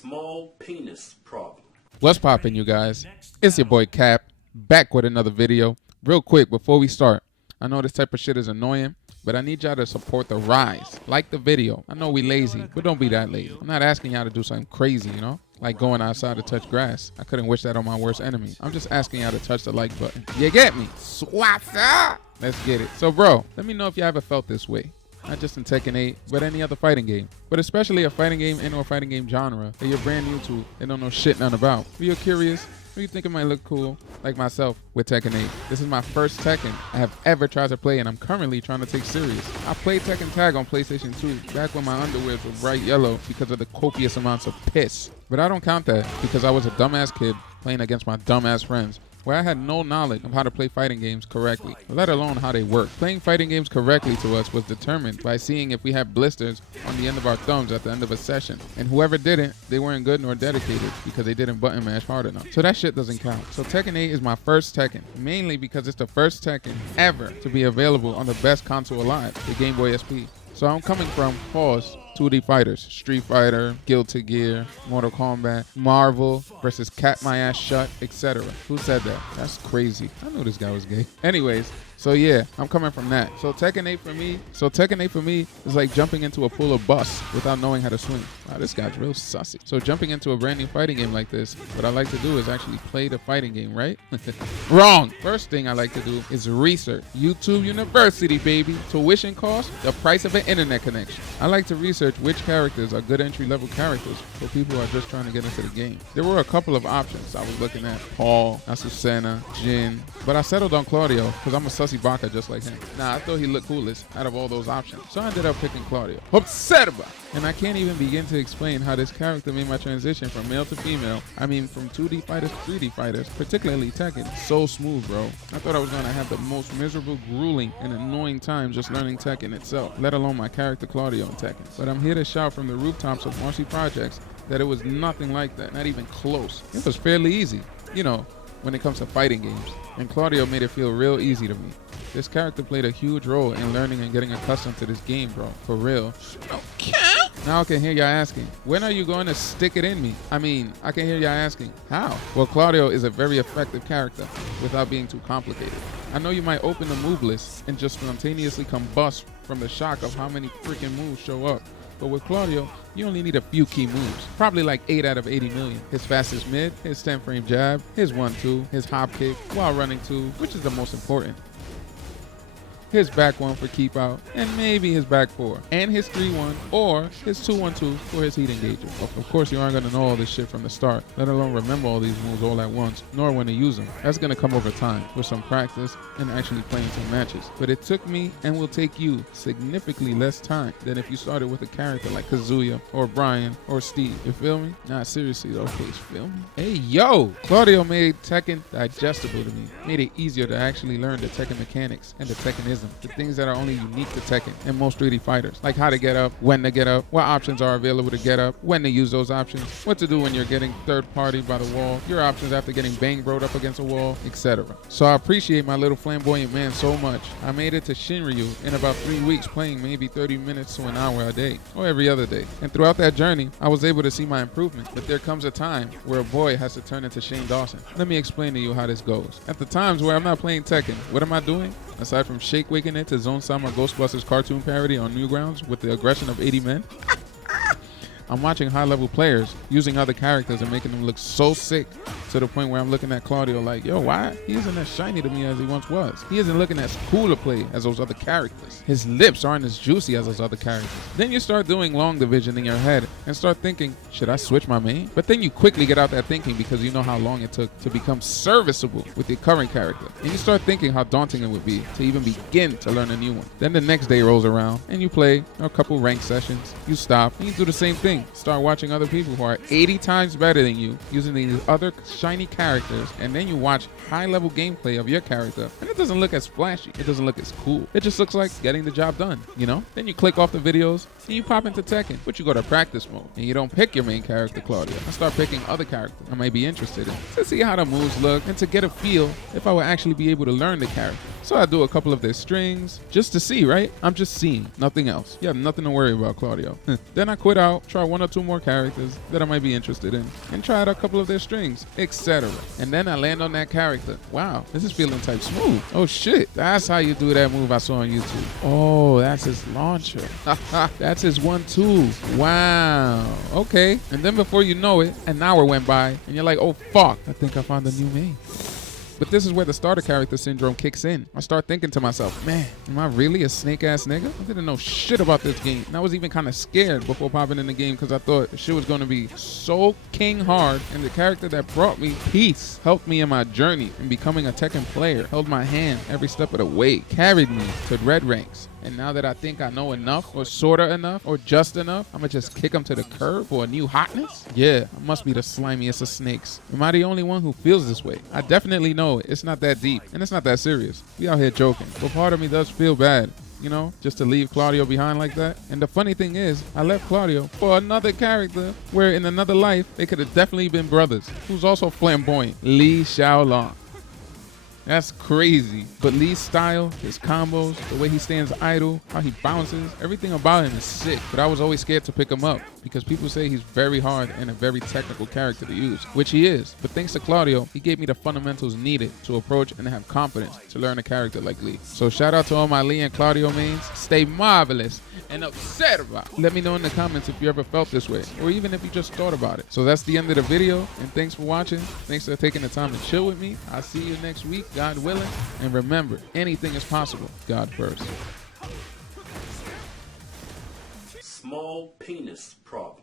small penis problem. What's poppin', you guys? It's your boy Cap, back with another video. Real quick, before we start, I know this type of shit is annoying, but I need y'all to support the rise. Like the video. I know we lazy, but don't be that lazy. I'm not asking y'all to do something crazy, you know? Like going outside to touch grass. I couldn't wish that on my worst enemy. I'm just asking y'all to touch the like button. You get me? Swatsa! Let's get it. So bro, let me know if you ever felt this way. Not just in Tekken 8, but any other fighting game. But especially a fighting game and or fighting game genre that you're brand new to and don't know shit none about. If you're curious, or you think it might look cool, like myself with Tekken 8. This is my first Tekken I have ever tried to play, and I'm currently trying to take serious. I played Tekken Tag on PlayStation 2 back when my underwears were bright yellow because of the copious amounts of piss. But I don't count that because I was a dumbass kid playing against my dumbass friends, where I had no knowledge of how to play fighting games correctly, let alone how they work. Playing fighting games correctly to us was determined by seeing if we had blisters on the end of our thumbs at the end of a session. And whoever didn't, they weren't good nor dedicated because they didn't button mash hard enough. So that shit doesn't count. So Tekken 8 is my first Tekken, mainly because it's the first Tekken ever to be available on the best console alive, the Game Boy SP. So I'm coming from, pause, 2D fighters, Street Fighter, Guilty Gear, Mortal Kombat, Marvel versus Cat My Ass Shut, etc. Who said that? That's crazy. I knew this guy was gay. Anyways, so yeah, I'm coming from that. So Tekken 8 for me is like jumping into a pool of bus without knowing how to swim. Wow, this guy's real sussy. So jumping into a brand new fighting game like this, what I like to do is actually play the fighting game, right? Wrong. First thing I like to do is research. YouTube University, baby. Tuition cost, the price of an internet connection. I like to research which characters are good entry-level characters for people who are just trying to get into the game. There were a couple of options I was looking at. Paul, Azucena, Jin, but I settled on Claudio because I'm a sussy baka just like him. Nah, I thought he looked coolest out of all those options, so I ended up picking Claudio. And I can't even begin to explain how this character made my transition from male to female. I mean, from 2D fighters to 3D fighters, particularly Tekken. So smooth, bro. I thought I was gonna have the most miserable, grueling, and annoying time just learning Tekken itself, let alone my character Claudio in Tekken. But I'm here to shout from the rooftops of Marcy Projects that it was nothing like that, not even close. It was fairly easy, you know, when it comes to fighting games. And Claudio made it feel real easy to me. This character played a huge role in learning and getting accustomed to this game, bro. For real. Okay. Now I can hear y'all asking, when are you going to stick it in me? I mean, I can hear y'all asking, how? Well, Claudio is a very effective character without being too complicated. I know you might open the move list and just spontaneously combust from the shock of how many freaking moves show up. But with Claudio, you only need a few key moves, probably like 8 out of 80 million. His fastest mid, his 10-frame jab, his 1-2, his hop kick, while running 2, which is the most important. His back 1 for keep out, and maybe his back 4, and his 3-1, or his 2-1-2 for his heat engager. Of course, you aren't going to know all this shit from the start, let alone remember all these moves all at once, nor when to use them. That's going to come over time, with some practice and actually playing some matches. But it took me, and will take you, significantly less time than if you started with a character like Kazuya, or Brian, or Steve. You feel me? Nah, seriously though, please feel me? Hey, yo! Claudio made Tekken digestible to me, made it easier to actually learn the Tekken mechanics and the Tekkenism. The things that are only unique to Tekken and most 3D fighters, like how to get up, when to get up, what options are available to get up, when to use those options, what to do when you're getting third party by the wall, your options after getting bang broed up against a wall, etc. So I appreciate my little flamboyant man so much. I made it to Shinryu in about 3 weeks, playing maybe 30 minutes to an hour a day, or every other day. And throughout that journey, I was able to see my improvement. But there comes a time where a boy has to turn into Shane Dawson. Let me explain to you how this goes. At the times where I'm not playing Tekken, what am I doing? Aside from shake waking it to Zone Sama Ghostbusters cartoon parody on Newgrounds with the aggression of 80 men, I'm watching high-level players using other characters and making them look so sick to the point where I'm looking at Claudio like, yo, why? He isn't as shiny to me as he once was. He isn't looking as cool to play as those other characters. His lips aren't as juicy as those other characters. Then you start doing long division in your head and start thinking, should I switch my main? But then you quickly get out that thinking because you know how long it took to become serviceable with your current character. And you start thinking how daunting it would be to even begin to learn a new one. Then the next day rolls around and you play a couple ranked sessions. You stop and you do the same thing. Start watching other people who are 80 times better than you using these other shiny characters, and then you watch high-level gameplay of your character, and it doesn't look as flashy. It doesn't look as cool. It just looks like getting the job done, you know? Then you click off the videos, and you pop into Tekken, but you go to practice mode, and you don't pick your main character, Claudio. I start picking other characters I might be interested in to see how the moves look and to get a feel if I would actually be able to learn the character. So I do a couple of their strings just to see, right? I'm just seeing, nothing else. You have nothing to worry about, Claudio. Then I quit out, try 1 or 2 more characters that I might be interested in, and try out a couple of their strings, etc. And then I land on that character. Wow, this is feeling type smooth. Oh shit, that's how you do that move I saw on YouTube. Oh, that's his launcher. That's his 1-2. Wow, okay. And then before you know it, an hour went by, and you're like, oh fuck, I think I found a new main. But this is where the starter character syndrome kicks in. I start thinking to myself, man, am I really a snake-ass nigga? I didn't know shit about this game. And I was even kind of scared before popping in the game because I thought the shit was going to be so king hard. And the character that brought me peace helped me in my journey in becoming a Tekken player, held my hand every step of the way, carried me to red ranks. And now that I think I know enough, or sorta enough, or just enough, I'ma just kick him to the curb for a new hotness? Yeah, I must be the slimiest of snakes. Am I the only one who feels this way? I definitely know it's not that deep, and it's not that serious. We out here joking, but part of me does feel bad, you know, just to leave Claudio behind like that. And the funny thing is, I left Claudio for another character where in another life, they could have definitely been brothers, who's also flamboyant, Li Xiaolong. That's crazy. But Lee's style, his combos, the way he stands idle, how he bounces, everything about him is sick. But I was always scared to pick him up because people say he's very hard and a very technical character to use, which he is. But thanks to Claudio, he gave me the fundamentals needed to approach and have confidence to learn a character like Lee. So shout out to all my Lee and Claudio mains. Stay marvelous and observa. Let me know in the comments if you ever felt this way, or even if you just thought about it. So that's the end of the video, and thanks for watching. Thanks for taking the time to chill with me. I'll see you next week, God willing. And remember, anything is possible. God first. Small penis problem.